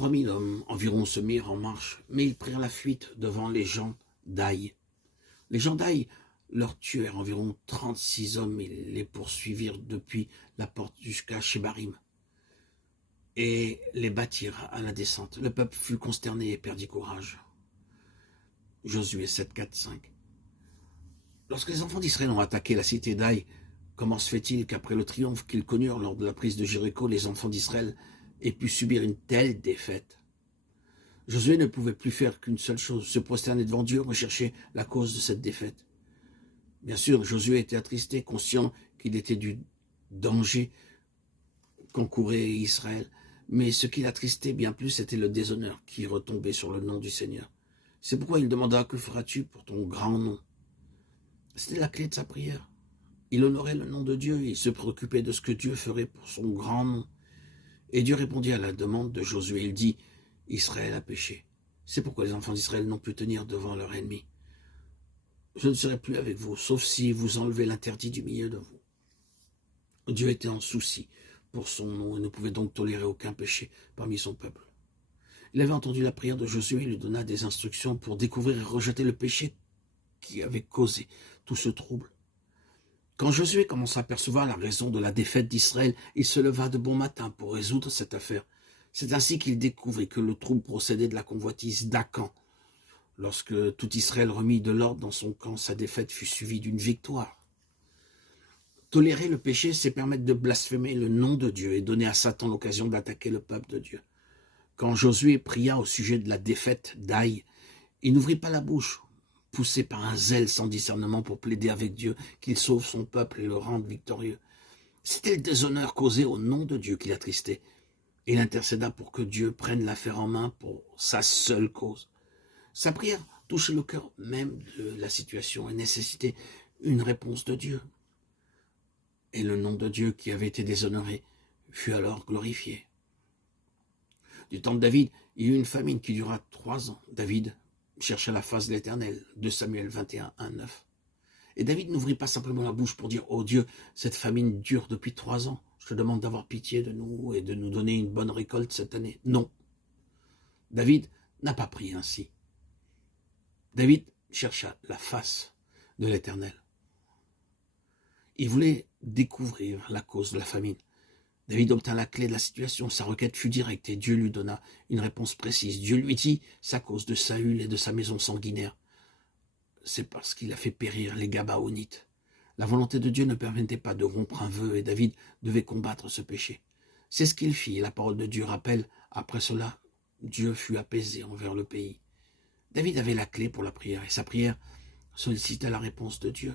3000 hommes environ se mirent en marche, mais ils prirent la fuite devant les gens d'Aï. Les gens d'Aï leur tuèrent environ 36 hommes et les poursuivirent depuis la porte jusqu'à Shebarim et les battirent à la descente. Le peuple fut consterné et perdit courage. Josué 7, 4, 5. Lorsque les enfants d'Israël ont attaqué la cité d'Aï, comment se fait-il qu'après le triomphe qu'ils connurent lors de la prise de Jéricho, les enfants d'Israël aient pu subir une telle défaite? Josué ne pouvait plus faire qu'une seule chose, se prosterner devant Dieu, rechercher la cause de cette défaite. Bien sûr, Josué était attristé, conscient qu'il était du danger qu'encourait Israël, mais ce qui l'attristait bien plus, c'était le déshonneur qui retombait sur le nom du Seigneur. C'est pourquoi il demanda « Que feras-tu pour ton grand nom ?» C'était la clé de sa prière. Il honorait le nom de Dieu, il se préoccupait de ce que Dieu ferait pour son grand nom. Et Dieu répondit à la demande de Josué, il dit « Israël a péché. C'est pourquoi les enfants d'Israël n'ont pu tenir devant leur ennemi. Je ne serai plus avec vous, sauf si vous enlevez l'interdit du milieu de vous. » Dieu était en souci pour son nom et ne pouvait donc tolérer aucun péché parmi son peuple. Il avait entendu la prière de Josué et lui donna des instructions pour découvrir et rejeter le péché qui avait causé tout ce trouble. Quand Josué commença à percevoir la raison de la défaite d'Israël, il se leva de bon matin pour résoudre cette affaire. C'est ainsi qu'il découvrit que le trouble procédait de la convoitise d'Akan. Lorsque tout Israël remit de l'ordre dans son camp, sa défaite fut suivie d'une victoire. Tolérer le péché, c'est permettre de blasphémer le nom de Dieu et donner à Satan l'occasion d'attaquer le peuple de Dieu. Quand Josué pria au sujet de la défaite d'Aï, il n'ouvrit pas la bouche, poussé par un zèle sans discernement pour plaider avec Dieu qu'il sauve son peuple et le rende victorieux. C'était le déshonneur causé au nom de Dieu qui l'attristait. Il intercéda pour que Dieu prenne l'affaire en main pour sa seule cause. Sa prière touchait le cœur même de la situation et nécessitait une réponse de Dieu. Et le nom de Dieu qui avait été déshonoré fut alors glorifié. Du temps de David, il y eut une famine qui dura 3 ans. David chercha la face de l'Éternel, 2 Samuel 21, 1, 9. Et David n'ouvrit pas simplement la bouche pour dire « Oh Dieu, cette famine dure depuis 3 ans. Je te demande d'avoir pitié de nous et de nous donner une bonne récolte cette année. » Non. David n'a pas prié ainsi. David chercha la face de l'Éternel. Il voulait découvrir la cause de la famine. David obtint la clé de la situation, sa requête fut directe et Dieu lui donna une réponse précise. Dieu lui dit sa cause de Saül et de sa maison sanguinaire. C'est parce qu'il a fait périr les Gabaonites. La volonté de Dieu ne permettait pas de rompre un vœu et David devait combattre ce péché. C'est ce qu'il fit et la parole de Dieu rappelle, après cela, Dieu fut apaisé envers le pays. David avait la clé pour la prière et sa prière sollicitait la réponse de Dieu.